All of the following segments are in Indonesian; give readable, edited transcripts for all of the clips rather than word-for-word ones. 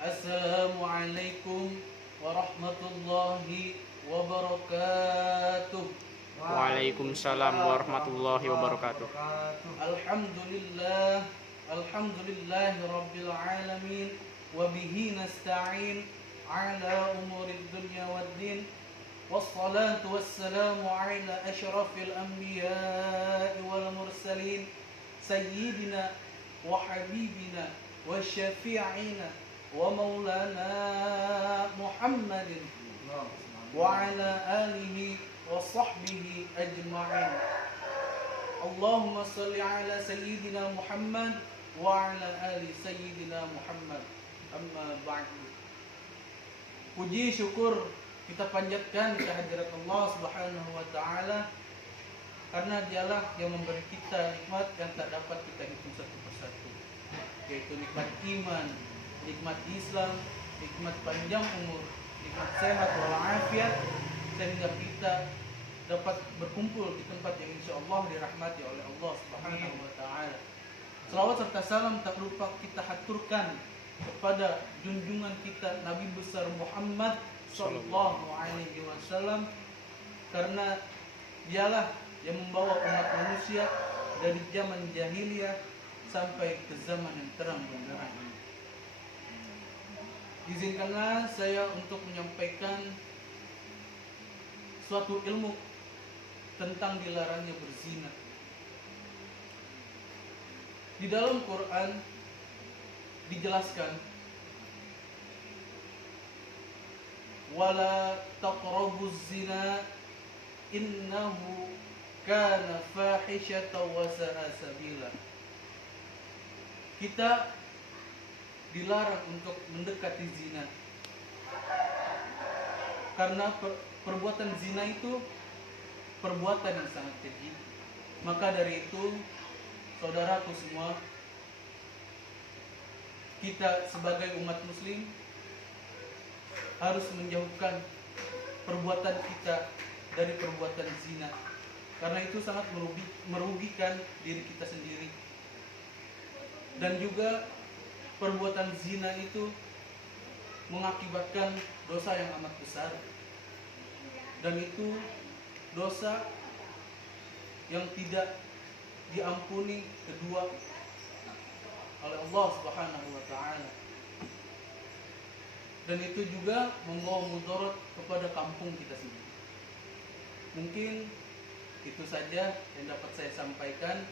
Assalamualaikum warahmatullahi wabarakatuh. Waalaikumsalam warahmatullahi wabarakatuh. Alhamdulillah, alhamdulillahi rabbil alamin, wa bihi nasta'in ala umuri dunya waddin. Wassalatu wassalamu ala asyrafil anbiya'i wal mursalin, sayyidina wa habibina wa syafi'ina wa maulana Muhammadin wa ala alihi wa sahbihi ajma'in. Allahumma salli ala sayyidina Muhammad wa ala ali sayyidina Muhammad. Amma ba'du. Puji syukur kita panjatkan kehadirat Allah Subhanahu wa taala, karena Dialah yang memberi kita nikmat yang tak dapat kita hitung satu persatu, yaitu nikmat iman, nikmat Islam, nikmat panjang umur, nikmat sehat walafiat, sehingga kita dapat berkumpul di tempat yang insya Allah dirahmati oleh Allah Subhanahu wa taala. Selawat serta salam tak lupa kita haturkan kepada junjungan kita Nabi besar Muhammad sallallahu alaihi wasallam, karena Dialah yang membawa umat manusia dari zaman jahiliyah sampai ke zaman yang terang benderang ini. Izinkanlah saya untuk menyampaikan suatu ilmu tentang dilarangnya berzina. Di dalam Quran dijelaskan, wala taqrabuz zina innahu kana fahishatan wa sa'a sabila. Kita dilarang untuk mendekati zina, karena perbuatan zina itu perbuatan yang sangat keji. Maka dari itu, saudaraku semua, kita sebagai umat muslim harus menjauhkan perbuatan kita dari perbuatan zina, karena itu sangat merugikan diri kita sendiri. Dan juga perbuatan zina itu mengakibatkan dosa yang amat besar, dan itu dosa yang tidak diampuni kedua oleh Allah Subhanahu wa taala. Dan itu juga membawa mudarat kepada kampung kita sendiri. Mungkin itu saja yang dapat saya sampaikan.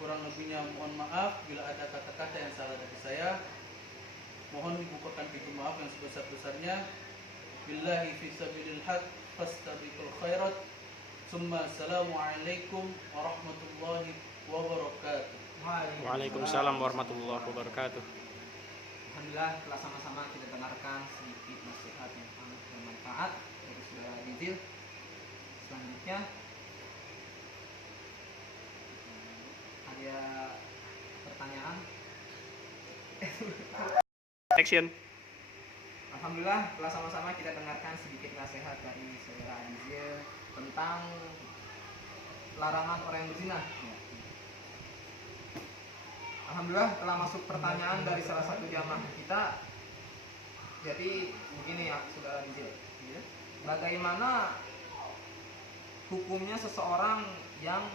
Kurang lebihnya mohon maaf bila ada kata-kata yang salah dari saya. Mohon dibukakan pintu maaf yang sebesar-besarnya. Billahi fi sabilil haq fastabiqul khairat. Summa assalamualaikum warahmatullahi wabarakatuh. Waalaikumsalam warahmatullahi wabarakatuh. Alhamdulillah, telah sama-sama kita dengarkan sedikit nasihat yang sangat bermanfaat dari saudara Rizil. Selanjutnya ada pertanyaan. Action. Alhamdulillah, telah sama-sama kita dengarkan sedikit nasihat dari saudara Rizil tentang larangan orang yang berzina. Alhamdulillah, telah masuk pertanyaan dari salah satu jamaah kita. Jadi begini ya saudara Rizil, bagaimana hukumnya seseorang yang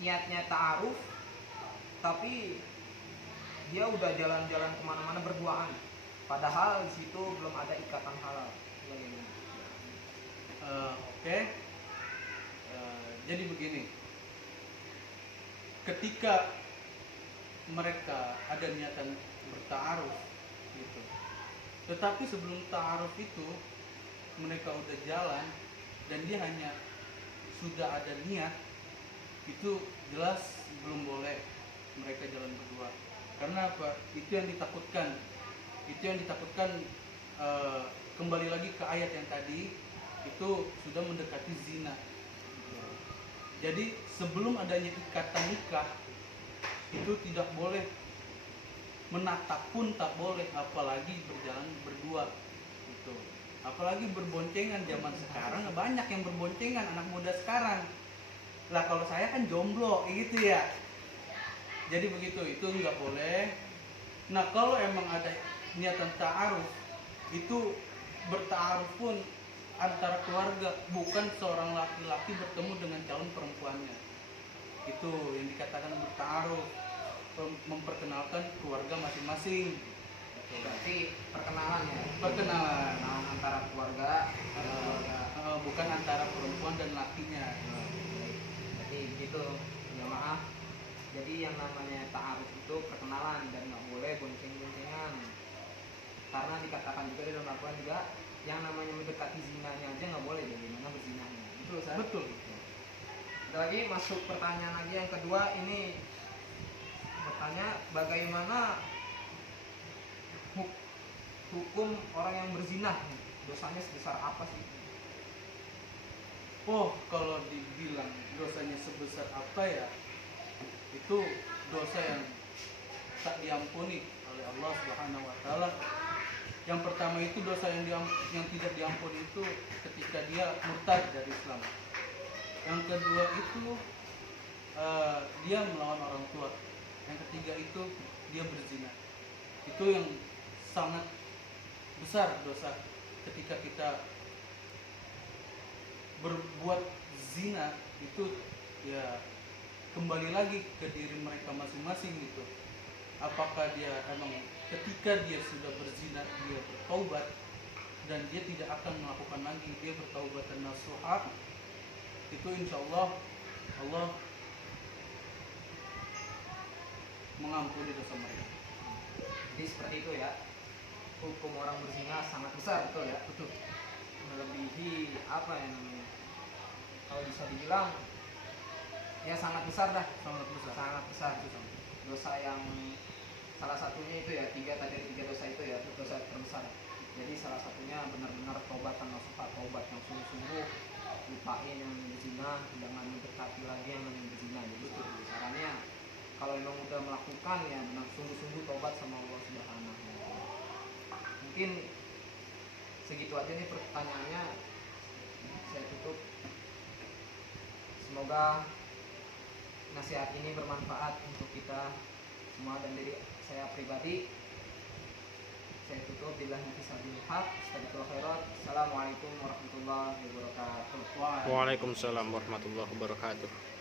niatnya ta'aruf tapi dia udah jalan-jalan kemana-mana berduaan, padahal di situ belum ada ikatan halal? Oke. Jadi begini, ketika mereka ada niatan berta'aruf gitu, tetapi sebelum ta'aruf itu mereka udah jalan dan dia hanya sudah ada niat, itu jelas belum boleh mereka jalan berdua. Karena apa? Itu yang ditakutkan. Kembali lagi ke ayat yang tadi, itu sudah mendekati zina. Jadi sebelum adanya ikatan nikah itu tidak boleh, menatap pun tak boleh, apalagi berjalan berdua gitu. Apalagi berboncengan. Zaman sekarang banyak yang berboncengan, anak muda sekarang. Lah kalau saya kan jomblo gitu ya. Jadi begitu, itu nggak boleh. Nah kalau emang ada niatan ta'aruf itu berta'aruf pun antara keluarga, bukan seorang laki-laki bertemu dengan calon perempuannya. Itu yang dikatakan berta'aruf, memperkenalkan keluarga masing-masing. Berarti perkenalan ya. Perkenalan, Perkenalan antara keluarga dan keluarga. bukan antara perempuan dan lakinya. Jadi begitu jamaah. Jadi yang namanya ta'aruf itu perkenalan dan nggak boleh bonceng-boncengan. Karena dikatakan juga di dalam Al-Quran juga yang namanya mendekati zinanya aja nggak boleh, bagaimana berzinahnya. Betul, Ustaz? Betul. Ada lagi masuk pertanyaan lagi yang kedua, ini bertanya bagaimana hukum orang yang berzinah, dosanya sebesar apa sih? Oh, kalau dibilang dosanya sebesar apa ya, itu dosa yang tak diampuni oleh Allah Subhanahu wa taala. Yang pertama itu dosa yang tidak diampuni itu ketika dia murtad dari Islam. Yang kedua itu dia melawan orang tua. Yang ketiga itu dia berzina. Itu yang sangat besar dosa ketika kita berbuat zina. Itu ya kembali lagi ke diri mereka masing-masing gitu. Apakah dia emang ketika dia sudah berzina dia bertaubat dan dia tidak akan melakukan lagi, dia bertaubat dan nasuha, itu insya Allah Allah mengampuni dosa mereka. Jadi seperti itu ya, hukum orang berzina sangat besar, betul ya? Betul. Melebihi apa yang namanya, kalau bisa dibilang ya sangat besar dah, Sangat besar. sangat besar. Dosa yang salah satunya itu ya, tiga dosa itu ya, dosa terbesar. Jadi salah satunya benar-benar taubat dan nasuha, taubat yang sungguh-sungguh, lupain yang berzina, jangan mendekati lagi yang berzina. Jadi caranya kalau memang udah melakukan ya benar sungguh-sungguh taubat sama Allah Subhanahu wa taala. Mungkin segitu aja nih pertanyaannya, saya tutup. Semoga nasihat ini bermanfaat untuk kita semua dan diri saya pribadi. Saya tutup, billahi taufiq haq, astagfirullah khairat. Assalamualaikum warahmatullahi wabarakatuh. Waalaikumsalam warahmatullahi wabarakatuh.